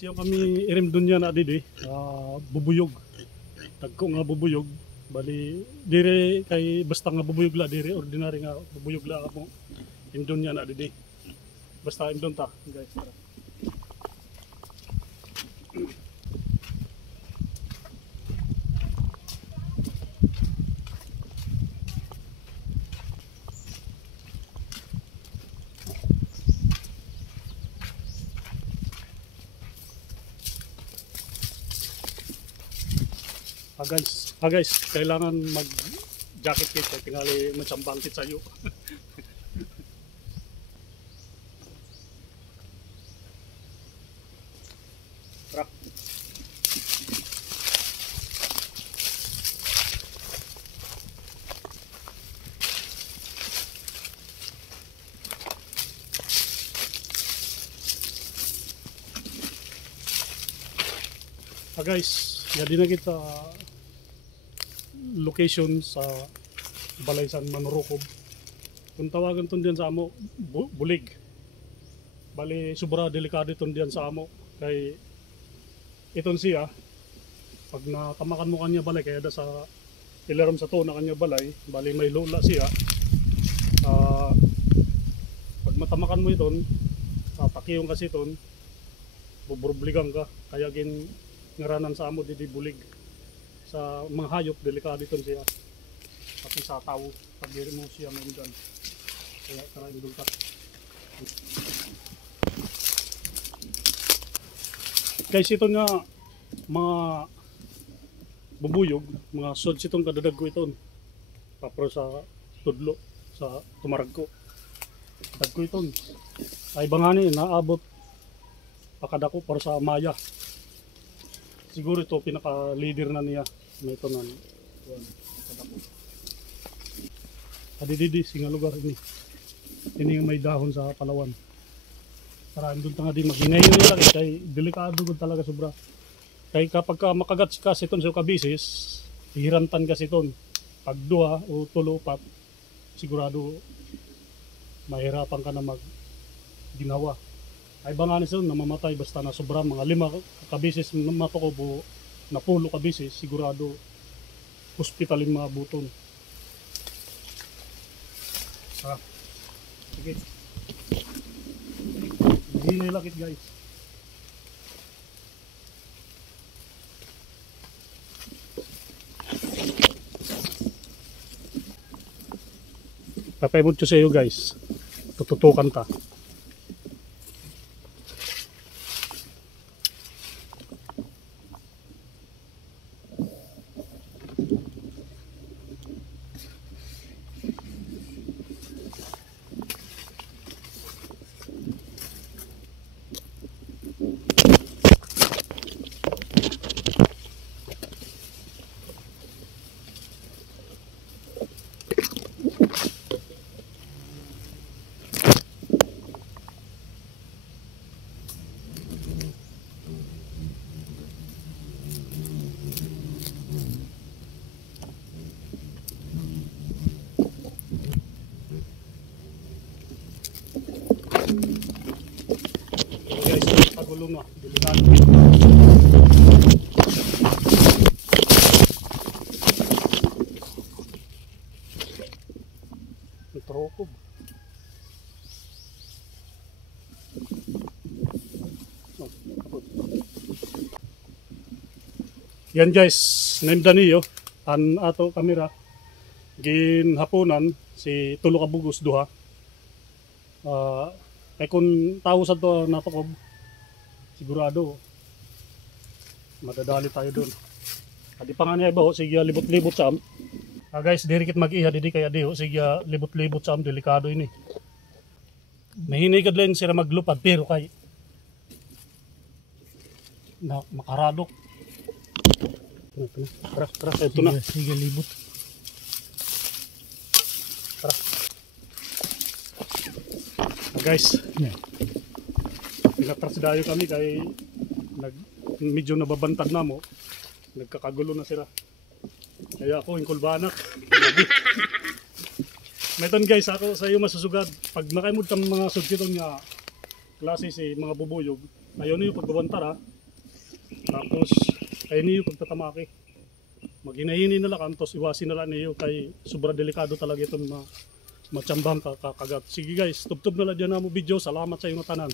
yung kami irimdon niya na didi, bubuyog. Tagko nga bubuyog. Bali, dire kay basta nga bubuyog la, dire ordinary nga bubuyog la mo. Imdon niya na didi. Basta imdon ta, guys. Tara. Guys, kailangan mag-jacket kit kaya tingali magsambangkit sa'yo. Tara. Guys, jadi na kita location sa Balaysan Manorocob. Kung tawagan ton diyan sa amo bulig. Bali sobra delikado ton diyan sa amo kay iton siya pag natamakan mo kanya balay kaya da sa ilaram sa to na kanya balay, bali may lula siya. Pag matamakan mo iton, tatakiyong kasi iton, buburbligan ka kaya gin ngaranan sa amo didi bulig. Sa mga hayop, delikado ito siya. Pati sa tao, pag mo siya meron dyan. Kaya tara yung ka. Guys, ito nga mga bubuyog, mga sods itong kadadag ko ito. Tapos sa tudlo, sa tumarag ko. Dag ko ito. Ay bangani, naabot pakadako para sa maya. Siguro ito pinaka-leader na niya. May ito na kadididi, singa lugar ini. Ini yung may dahon sa Palawan. Para doon nga din maghinay nyo lang. Kaya delikado ko talaga sobra. Kaya kapag makagat kasi ito sa kabisis, hirantan kasi ito. Pag dua o tulo-pat, sigurado mahirapan ka na mag-ginawa. Ay ba nga niso namamatay basta na sobra mga 5 kabisis matukob o napulo kabisis sigurado hospitalin mga buton. Sige. Hinay lakit guys. Papayamot ko sa iyo guys. Tututukan ta. Pagulo na, delikado. Trokob. Yan guys, naimda niyo an ato kamera ginhaponan si tulo ka bugos duha. Kay kung tao sa to natukob sigurado madadali tayo doon. Adi pa nga niya iba ho, sige libot-libot sa am. Guys, dirikit mag-iha didi kaya di ho, sige libot-libot sa am, delikado ini. Mahinay kadlain sila maglupad pero kay na makaradok. Tara, ito na. Sige libot. Tara. Guys, pinatras dayo kami kay medyo nababantad na mo. Nagkakagulo na sila. Kaya ako, yung kulbanak. Meton guys, ako sa iyo masusugad. Pag nakaimod kang mga sudkitong nga klase si mga bubuyog. Ayaw niyo pagbabantara. Tapos ayaw niyo pagtatamaki. Maghinayin nila kantos, iwasin nila niyo kay sobra delikado talaga itong matsambang kakagat. Sige guys, tubtob na lang dyan na mo video. Salamat sa inyo tanan.